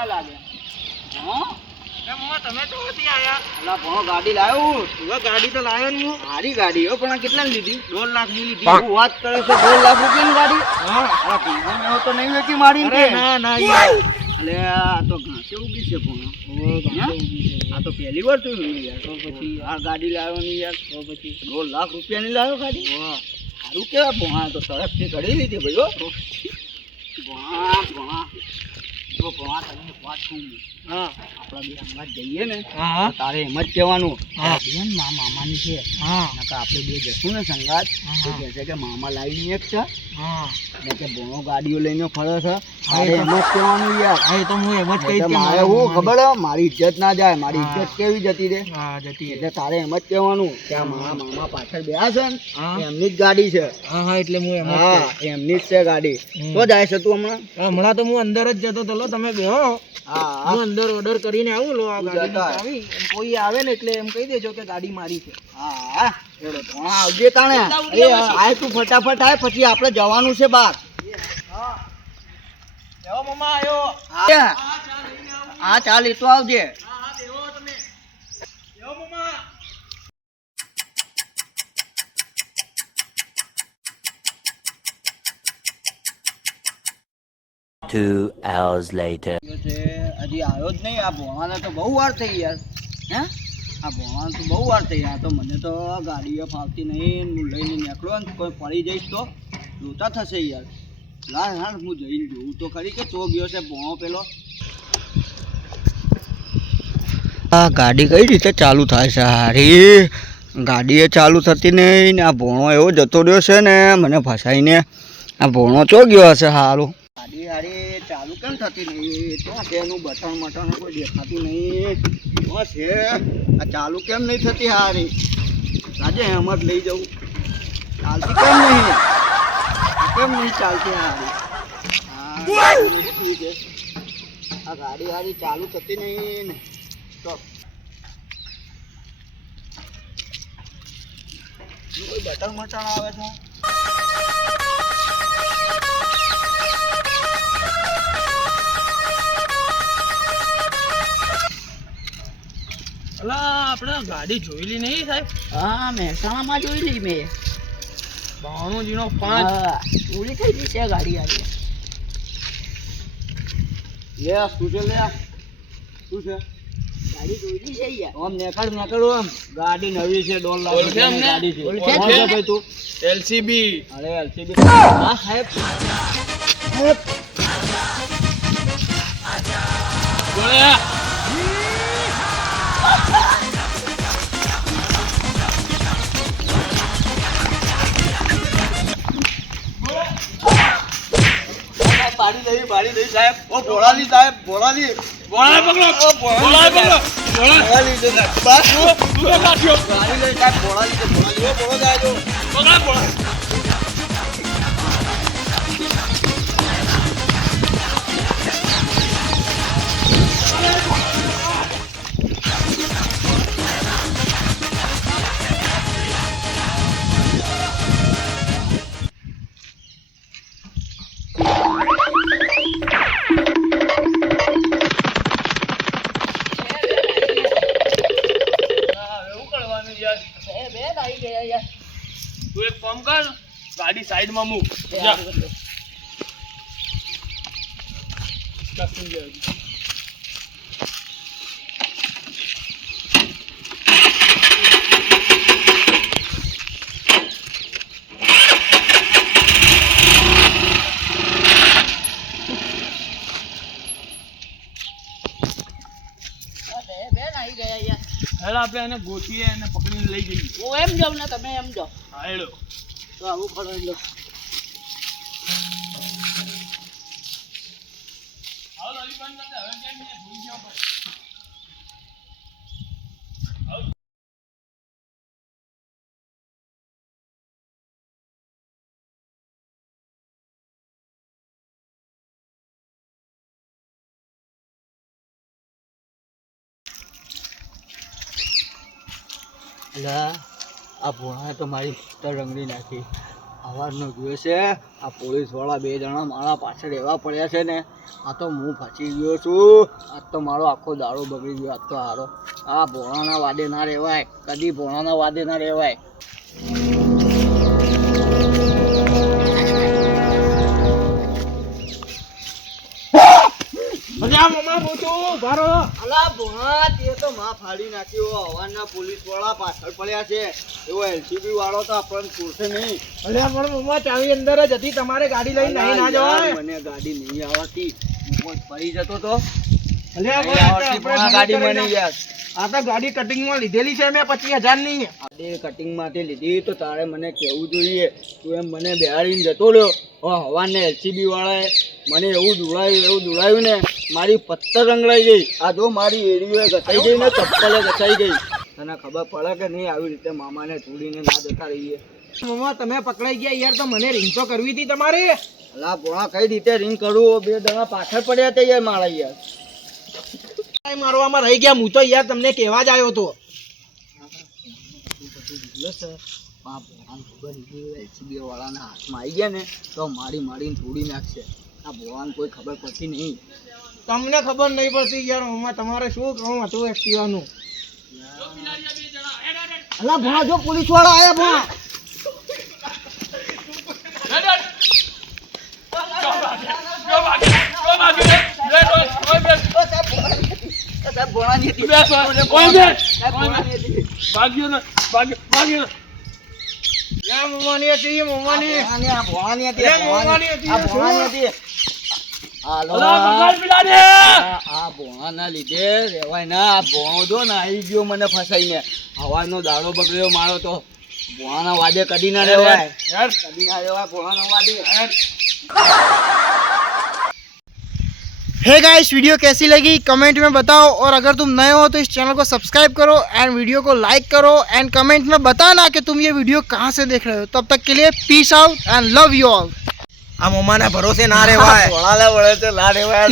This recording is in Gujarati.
ના લાગે હા એ મોમાં તમે તો હતી આયા અલા ભણો ગાડી લાવ્યો તું ગાડી તો લાવ્યો ને મારી ગાડી હો પણ કેટલા લીધી 2 લાખ ની લીધી તું વાત કરે છે 2 લાખ રૂપિયાની ગાડી હા અલા ભીમો મેં તો નહીં વેચી મારી અરે ના ના યાર અલે આ તો ઘાસે ઉગી છે ભણો આ તો પહેલી વાર જોયું યાર તો પછી આ ગાડી લાવ્યો નહીં યાર તો પછી 2 લાખ રૂપિયાની લાવ્યો ગાડી સારું કેવાય ભણા તો સડકથી ઘડી લીધી ભાઈ હો ભણા ભણા તો ભણા તને વાત કહું હા આપણા બે અંગાત જઈએ ને હા તો તારે એમ જ કહેવાનું હા. બેન મામાની છે હા નકર આપણે બે જશું ને સંગાત તો હા. કહે છે કે મામા લાવીને એક છે હા ને કે ભણો ગાડીઓ લઈને ફરે છે હા, તારે એ તો- એમ જ કહેવાનું યાર હા એ તો હું એમ જ કહીશ એટલે કે મારે હું ખબર હે? મારી ઇજ્જત ના જાય મારી હા. ઇજ્જત કેવી જતી રે હા જતી એટલે તારે એમ જ કહેવાનું કે આ મારા મામા પાછળ બેહા છે ને હા. એમની જ ગાડી છે હા હા એટલે હું એમ જ હા કહીશ. એમની જ છે ગાડી હમ. તો જાય છે તું હમણાં હમણાં તો હું અંદર જ જતો તો લો તમે બેહો હા હું અંદર ઓર્ડર કરીને આવું લો આ તું ગાડી જતા. ચાવી એમ કોઈ આવે ને એટલે એમ કહી દેજો કે ગાડી મારી છે હા ચલો તો હા આવજે તાણે એ આય તું ફટાફટ આય પછી આપણે જવાનું છે બહાર બેહો મમ્મા આયો હા હા ચાલ એ તો આવજે હા બેહો તમે બેહો મમ્મા 2 hours later. હજી આવ્યો જ નહીં આ ભોણાને તો બહુ વાર થઈ યાર હે આ ભોણાને તો બહુ વાર થઈ આ તો મને તો ગાડીઓ ફાવતી નહીં હું લઈને નીકળો ને કોઈ પડી જઈશ તો જોતા થશે યાર લાય હાલ હું જઈને જોઉં તો ખરી કે તો ગયો છે ભોણો પેલો આ ગાડી કઈ રીતે ચાલુ થાય છે હારી ગાડી એ ચાલુ થતી નહીં ને આ ભોણો એવો જતો રહ્યો છે ને મને ફસાઈને આ ભોણો ચો ગયો હશે હારું ગાડી હારી ચાલુ કેમ થતી નહીં તો તેનું બટન મટન કોઈ દેખાતું નહીં તો છે આ ચાલુ કેમ નહીં થતી હારી આજે એમ જ લઈ જવું ચાલતી કેમ નહીં કેમ નહીં ચાલતી હારી હા શું છે આ ગાડી હારી ચાલુ થતી નહીં ને તો કોઈ બટન મટન આવે છે અલા આપણે ગાડી જોઈલી નહીં સાહેબ હા મહેસાણામાં જોઈ લઈ મેં 9205 હા પૂરી થઈ ગઈ છે ગાડી આવી લે શું છે લે શું છે ગાડી જોઈ છે યાર આમ નેકળ આમ ગાડી નવી છે 2 લાખ ઓળખે રૂપિયાની અમને? ગાડી છે ઓળખે કોણ છે? છે ભાઈ તું LCB અરે એલસીબી હા સાહેબ બોલે પાડી દઈ સાહેબ ઓ ભોળાની સાહેબ ભોળાની બોલા પકડો બોલા પકડો બોલા ભોળાની છે બસ તું કાઢ્યો ગાડી લઈ સાહેબ ભોળાની છે ભોળાની ઓ ભોળો જાય જો પકડા બોલા એવું કરવાનું યાર તું એક કામ કર ગાડી સાઈડમાં મૂક જા કશું જાય હેલો આપણે એને ગોતીએ અને પકડીને લઈ જઈએ હું એમ જાઉં ને તમે એમ જાઓ હા હેલો તો આવું કરો લો આવો લઈ બંધ કરતે હવે કેમ મને ભૂલી ગયો ભાઈ અલા આ ભોળાએ તો મારી તો રંગડી નાખી સવારનો ગયો છે આ પોલીસવાળા 2 જણા મારા પાછળ એવા પડ્યા છે ને આ તો હું ફસી ગયો છું. આજ તો મારો આખો દાડો બગડી ગયો. આજ તો હારો આ ભોણાના વાદે ના રહેવાય, કદી ભોણાના વાદે ના રહેવાય. મજા મમ્મા પૂછું ભારો. અલા ભોણા તે તો માં ફાડી નાખ્યો. હવાના પોલીસવાળા પાછળ પડ્યા છે. એવો એલસીબી વાળો તો આપણને છોડશે નહીં. અલ્યા પણ મમ્મા ચાવી અંદર જ હતી, તમારે ગાડી લઈને નહીં ના જવાય. મને ગાડી નહીં આવતી, હું પડી જતો તો. અલ્યા નહીં આવડતી પણ આ ગાડી મને યાર. આ તો ગાડી કટિંગમાં લીધેલી છે મેં 25,000 ની. ગાડી કટિંગ માટે લીધી તો તારે મને કહેવું જોઈએ. તું એમ મને બેહાડીને જતો રહ્યો. હવાને એલસીબી વાળાએ મને એવું દોડાયું ને મારી પત્તર રંગડાઈ ગઈ. આ જો મારી એડીઓ ઘસાઈ ગઈ ને ચપ્પલે ઘસાઈ ગઈ. તને ખબર પડે કે નહીં આવી રીતે મામાને છોડીને ના જતા રહીએ. મમ્મા તમે પકડાઈ ગયા યાર, તો મને રિંગ તો કરવી હતી તમારે. અલા ભોણા કઈ રીતે રિંગ કરું? 2 જણા પાછળ પડ્યા તે યાર મારા યાર. મારવામાં રહી ગયા. હું તો યાર તમને કહેવા જ આવ્યો હતો. એલસીબી વાળાના હાથમાં આવી ગયા ને તો મારીને તોડી નાખશે. આ ભોળાને કોઈ ખબર પડતી નહીં. તમને ખબર નહીં પડતી યાર મમ્મા, તમારે શું કહું હતું એક્ટિવાનું. અલા ભોળા જો પોલીસ વાળા આયા ભોળા. સાહેબ ભોળાની હતી. મમ્માની હતી, મમ્માની. આ ભોળાની હતી. અરે ભોળાની હતી. આ ભોળાની હતી. હાલો આ ભોળાના લીધે રેવાય ના. આ ભોળો જો ને આવી ગયો મને ફસાઈને. હવાનો દાડો બગડ્યો મારો તો. ભોળાના વાદે કદી ના રેવાય યાર કદી ના રેવાય ભોળાના વાદે. हे गाइस, वीडियो कैसी लगी कमेंट में बताओ, और अगर तुम नए हो तो इस चैनल को सब्सक्राइब करो एंड वीडियो को लाइक करो एंड कमेंट में बताना कि तुम ये वीडियो कहाँ से देख रहे हो. तब तक के लिए peace out and love you all. આ મમ્માના ભરોસે ના રહેવાય. ભોળાના વડે તો ના રેવાય.